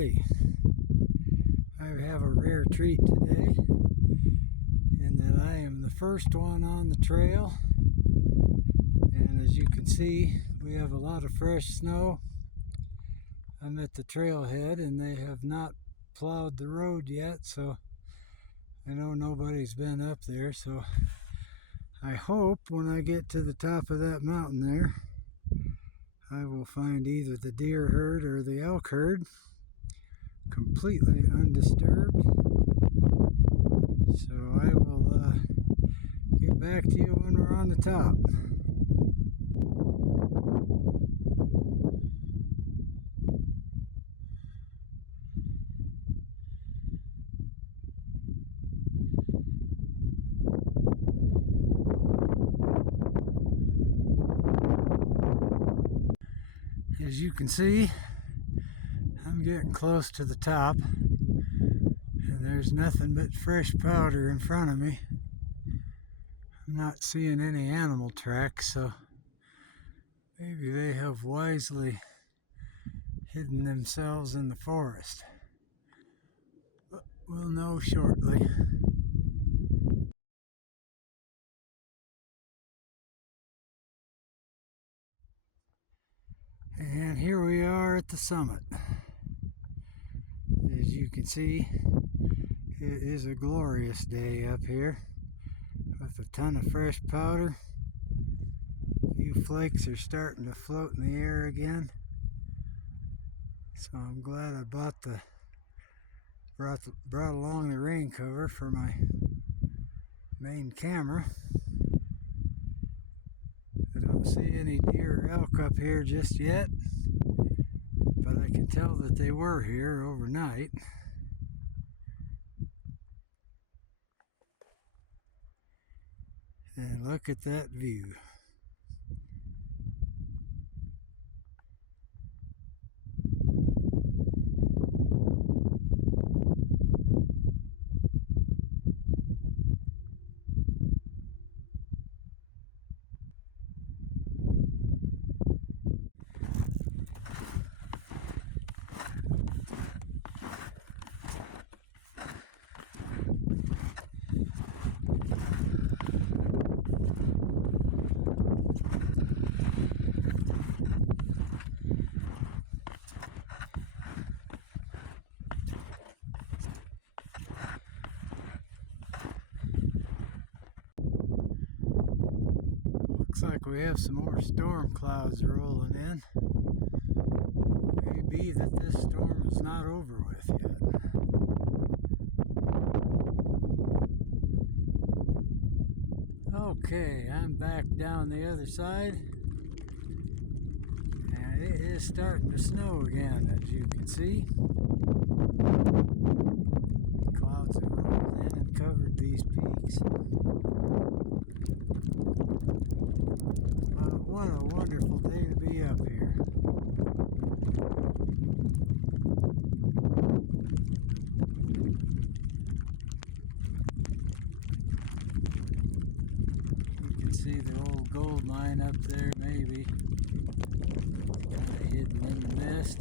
everybody. I have a rare treat today in that I am the first one on the trail, and as you can see we have a lot of fresh snow. I'm at the trailhead and they have not plowed the road yet, so I know nobody's been up there, so I hope when I get to the top of that mountain there I will find either the deer herd or the elk herd completely undisturbed. So I will get back to you when we're on the top. As you can see, I'm getting close to the top, and there's nothing but fresh powder in front of me. I'm not seeing any animal tracks, so maybe they have wisely hidden themselves in the forest. But we'll know shortly. And here we are at the summit. As you can see, it is a glorious day up here with a ton of fresh powder. A few flakes are starting to float in the air again. So I'm glad I brought along the rain cover for my main camera. I don't see any deer or elk up here just yet, but I can tell that they were here overnight. And look at that view. Looks like we have some more storm clouds rolling in. It may be that this storm is not over with yet. Okay, I'm back down the other side, and it is starting to snow again, as you can see. The clouds have rolled in and covered these peaks. What a wonderful day to be up here. You can see the old gold mine up there, maybe. Kind of hidden in the mist.